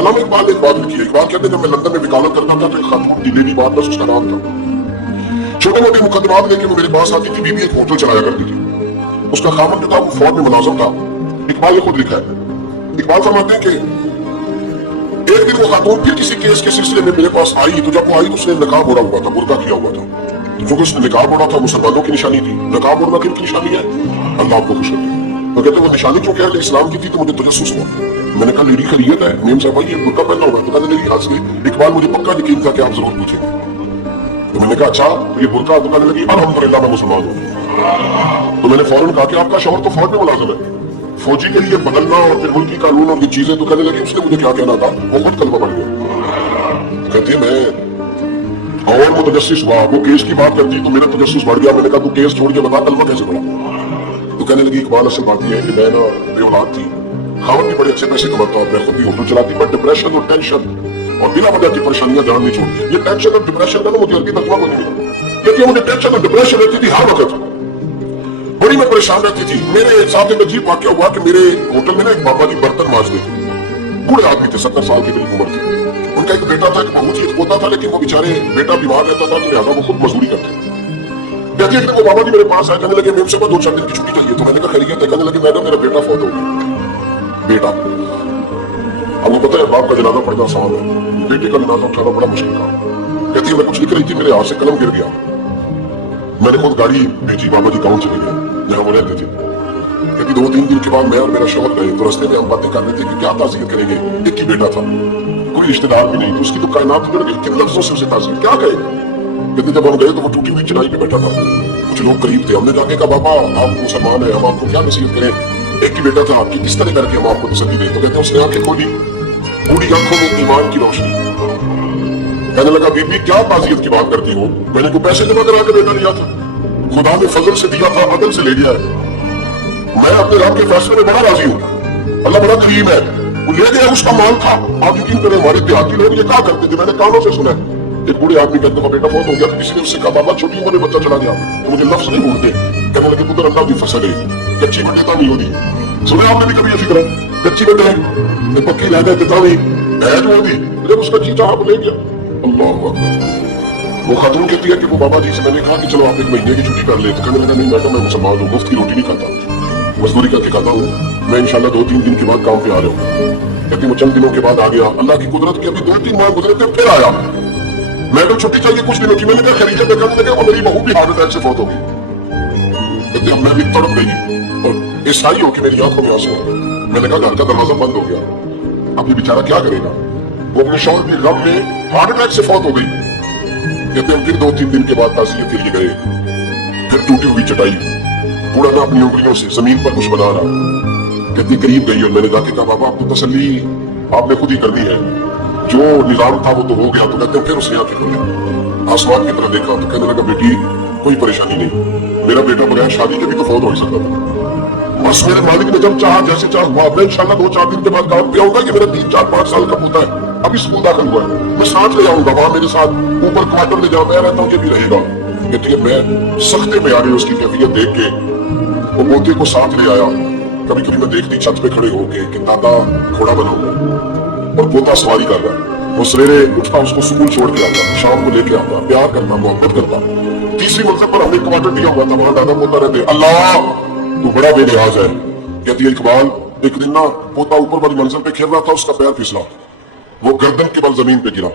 علامہ اقبال نے ایک بات لکھی ہے، اقبال کہتے ہیں جب میں لندن میں وکالت کرتا تھا تو ایک خاتون تھی لیڈی بات بس اس کا نام تھا، چھوٹے موٹے مقدمات لے کے وہ میرے پاس آتی تھی، بیوی ایک ہوٹل چلایا کرتی تھی، اس کا خامن جو تھا وہ فوج میں ملازم تھا۔ اقبال نے خود لکھا ہے، اقبال فرماتے ہیں کہ ایک دن وہ خاتون پھر کسی کیس کے سلسلے میں میرے پاس آئی، تو جب وہ آئی تو اس نے نقاب اوڑھا ہوا تھا، برقع کیا ہوا تھا، کیونکہ اس نے نقاب اوڑھا تھا مسلمانوں کی نشانی تھی۔ نقاب اوڑھنا کن کی نشانی ہے؟ اللہ آپ کو خوش رکھے۔ وہ کہتے ہیں وہ نشانی کیوں کہ اسلام کی تھی، تو مجھے تجسس ہوا، میں نے کہا لیڈی خیریت ہے؟ میم صاحب یہ برقع پہنا ہوا ہے؟ تو کہتے میری ہاتھ سے اقبال مجھے پکا یقین تھا کہ آپ ضرور پوچھیں گے، تو میں نے کہا اچھا یہ برقع؟ تو کہنے لگی الحمدللہ میں مسلمان ہوں۔ تو میں نے فوراً کہا کہ آپ کا شوہر تو فوج میں ملازم ہے، فوجی کے لیے بدلنا اور پھر ملکی قانون اور یہ چیزیں، تو کہنے لگی اس نے مجھے کیا کہنا تھا، وہ خود کلمہ پڑھ گیا۔ کہتی ہے میں اور متجسس ہوا، وہ کیس کی بات کرتی تو میرا تجسس بڑھ گیا، میں نے کہا تو کیس چھوڑ کے بتا کلمہ کیسے پڑھا؟ تو کہنے لگی اقبال اصل بات یہ ہے کہ میں نا بے اولاد تھی، خاوند بھی بڑے اچھے پیسے کماتا، میں خود بھی ہوٹل چلاتی، پر ڈپریشن اور ٹینشن اور بلا وجہ کی پریشانیاں جان نہیں چھوڑ۔ یہ ٹینشن اور ڈپریشن کا نا مجھے عربی ترجمہ نہیں ملا، کیونکہ مجھے ٹینشن اور ڈپریشن رہتی تھی ہر وقت، بڑی میں پریشان رہتی تھی۔ میرے ساتھ ایک عجیب واقعہ ہوا کہ میرے ہوٹل میں نا ایک بابا جی برتن مانجتے تھے، بوڑھے آدمی تھے، 70 سال کی قریب عمر تھی، ان کا ایک بیٹا تھا کہ بہت ہی پوتا تھا، لیکن وہ بیچارے بیٹا بیمار رہتا تھا تو لہٰذا وہ خود مزدوری کرتے۔ کہتی ہے کہ وہ بابا جی میرے پاس آئے، کہنے لگے میم سے 2-4 دن کی چھٹی چاہیے، تو میں نے کہا خیریت ہے؟ کہنے لگے میڈم میرا بیٹا فوت ہو گیا۔ بیٹا اب وہ پتہ ہے باپ کا جنازہ پڑھنا آسان ہے، بیٹے کا جنازہ اٹھانا بڑا مشکل کام۔ کہتی ہے میں کچھ لکھ رہی تھی، میرے ہاتھ سے قلم گر گیا، میں نے خود گاڑی بھیجی، بابا جی گاؤں چلے گئے جہاں وہ رہتے تھے۔ کہتی 2-3 دن کے بعد میں اور میرا شوہر گئے تو رستے میں ہم باتیں کر رہے تھے کہ کیا تعزیت کریں گے، ایک ہی بیٹا تھا، کوئی رشتہ دار بھی نہیں، تو اس کی تو کائنات بگڑ گئی، کن لفظوں سے اسے تعزیت کیا کہے؟ کہتے جب ہم گئے تو وہ ٹوٹی ہوئی چڑھائی پہ بیٹھا تھا، کچھ لوگ قریب تھے، ہم نے جا کے کہا بابا آپ مسلمان ہیں، ہم آپ کو کیا نصیحت کریں، ایک ہی بیٹا تھا آپ کی، کس طرح کر کے ہم آپ کو تسلی دیں؟ تو کہتے ہیں اس نے آنکھیں کھولی، بوڑھی آنکھوں میں ایمان کی روشنی، کہنے لگا بی بی کیا تعزیت کی بات کرتی ہو، میں نے کوئی پیسے جمع کرا کے بیٹا لیا تھا، خدا نے فضل سے دیا تھا، عدل سے لے لیا ہے، میں اپنے رب کے فیصلے میں بڑا راضی ہوں، اللہ بڑا کریم ہے، وہ لے گیا اس کا مال تھا۔ آپ یقین کریں ہمارے دیہاتی لوگ یہ کیا کرتے تھے، میں نے کانوں سے سنا ہے، ایک بوڑھے آدمی کہتے ہیں بیٹا فوت ہو گیا، کسی نے اس سے کہا بابا چھوٹی عمر میں بچہ چلا گیا، تو مجھے لفظ نہیں بھولتے، کہنے لگے پتر اللہ بھی فصل ہے، کچی بٹیتا نہیں ہوتی، سنے آپ نے بھی کبھی یہ فکر ہے کچی بٹے ہیں پکی لے گئے پتا نہیں ہے جو ہوتی، جب اس کا چیچا آپ لے گیا۔ اللہ اکبر۔ وہ خاتون کہتی ہے کہ وہ بابا جی سے میں نے کہا کہ چلو آپ 1 مہینے کی چھٹی کر لیں، تو کہنے لگا نہیں بیٹا میں مسلمان ہوں، مفت کی روٹی نہیں کھاتا، مزدوری کر کے کھاتا ہوں، میں انشاءاللہ 2-3 دن کے بعد کام پہ آ رہا ہوں۔ کہتی وہ چند دنوں کے بعد آ گیا، اللہ کی قدرت کے ابھی 2-3 ماہ گزرے تھے پھر آیا، میں تو چھٹی چاہیے کچھ دنوں کی، میں نے کہا خیریت ہے؟ کہنے لگے وہ میری بہو بھی ہارٹ اٹیک سے فوت ہو گئی۔ کہتے اب میں بھی تڑپ گئی اور عیسائی ہو کہ میری آنکھوں میں آنسو ہیں، میں نے کہا گھر کا دروازہ بند ہو گیا، اب یہ بیچارہ کیا کرے گا، وہ اپنے شوہر کی غم میں ہارٹ اٹیک سے فوت ہو گئی۔ کہتے ہیں پھر 2-3 دن کے بعد تعزیت کے لیے گئے، پھر ٹوٹی ہوئی چٹائی، بوڑھا نہ اپنی انگلیوں سے زمین پر کچھ بنا رہا۔ کہتی قریب گئی اور میں نے جا کے کہا بابا آپ کو تسلی آپ نے خود ہی کرنی ہے، جو نظام تھا وہ تو ہو گیا۔ تو کہتے ہیں پھر اس نے آنکھیں کھولی، آسمان کی طرف دیکھا تو کہنے لگا بیٹی کوئی پریشانی نہیں، میرا بیٹا بغیر شادی کے بھی تو فوت ہو ہی سکتا تھا، بس میرے مالک نے جب چاہا جیسے چاہا ہوا، میں انشاءاللہ 2-4 دن کے بعد کام پہ آؤں گا، کہ میرا 3-4-5 سال کا پوتا ہے ابھی اسکول داخل ہوا ہے، میں ساتھ لے آؤں گا، وہاں میرے ساتھ اوپر کوارٹر میں جہاں میں رہتا ہوں یہ بھی رہے گا۔ کہتی ہے میں سختے میں آ رہی اس کی کیفیت دیکھ کے وہ پوتے کو ساتھ لے آیا، کبھی کبھی میں دیکھتی چھت پہ کھڑے ہو کے کہ دادا گھوڑا بنا ہوا اور پوتا سواری کر رہا ہے، وہ سویرے اٹھتا اس کو سکول چھوڑ کے آتا، شام کو لے کے آتا، پیار کرتا محبت کرتا۔ 3ری منزل پر ہم نے کوارٹر دیا ہوا تھا، وہاں دادا پوتا رہتے، اللہ تو بڑا بے لحاظ ہے۔ کہتی ہے اقبال ایک دن نا پوتا اوپر والی منزل پہ کھیل رہا تھا، اس کا پیر پھسلا، وہ گردن کے بل زمین پہ گرا،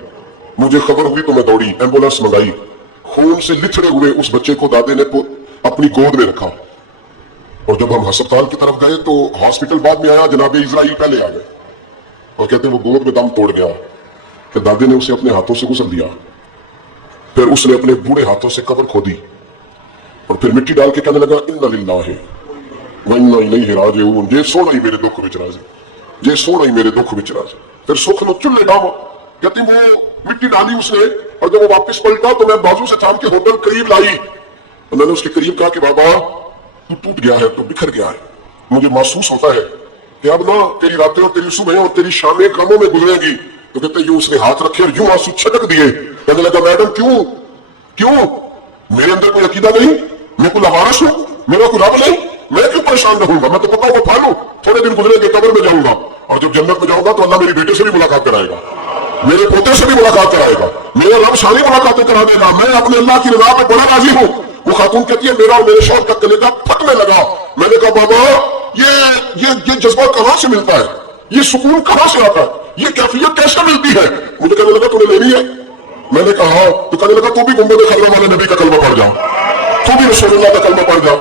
مجھے خبر ہوئی تو میں دوڑی، ایمبولینس منگائی، خون سے لتھڑے ہوئے اس بچے کو دادے نے اپنی گود میں رکھا، اور جب ہم ہسپتال کی طرف گئے تو ہاسپٹل بعد میں آیا، جناب اسرائیل پہلے آ گئے، اور کہتے ہیں وہ گود میں دم توڑ گیا کہ دادے نے اسے اپنے ہاتھوں سے غسل دیا، پھر اس نے اپنے بوڑھے ہاتھوں سے قبر کھودی اور پھر مٹی ڈال کے کہنے لگا انا للہ وانا الیہ راجعون، جے سونا ہی میرے دکھ وچ راضی، جے سونا ہی میرے دکھ وچ راضی۔ پھر سکھ نو چلے ڈاوا، کہتی وہ مٹی ڈالی اس نے، اور جب وہ واپس پلٹا تو میں بازو سے تھام کے ہوٹل قریب لائی، تو میں نے اس کے قریب کہا کہ بابا تو ٹوٹ گیا ہے، تو بکھر گیا ہے، مجھے محسوس ہوتا ہے کہ اب نا تیری راتیں اور تیری صبح اور تیری شامیں غموں میں گزرے گی۔ تو کہتے ہیں یوں اس نے ہاتھ رکھے اور یوں آنسو چھٹک دیے، کہنے لگا میڈم کیوں میرے اندر کوئی عقیدہ نہیں، میں کوئی لوارث ہوں، میرا کوئی رب نہیں، میں کیوں پریشان رہوں گا، میں تو پکا ہوا پھالوں، تھوڑے دن گزرے گے قبر میں جاؤں گا، اور جب جنت میں جاؤں گا تو اللہ میری بیٹے سے بھی ملاقات کرائے گا, میرے پوتے سے بھی ملاقات کرائے گا, میرا رب شانی ملاقاتیں کرا دے گا. میں اپنے اللہ کی رضا پہ بڑا راضی ہوں. وہ خاتون کہتی ہے میرا اور میرے شوہر کا کلیجہ پھٹنے لگا. میں نے کہا بابا یہ جذبہ کہاں سے ملتا ہے, یہ سکون کہاں سے آتا ہے, یہ کیفیت کیسے ملتی ہے؟ مجھے کہنے لگا تمہیں لینی ہے؟ میں نے کہا ہاں. تو کہنے لگا تو بھی گنبد خضرا والے نبی کا کلمہ پڑھ جا, تو بھی رسول اللہ کا کلمہ پڑھ جا.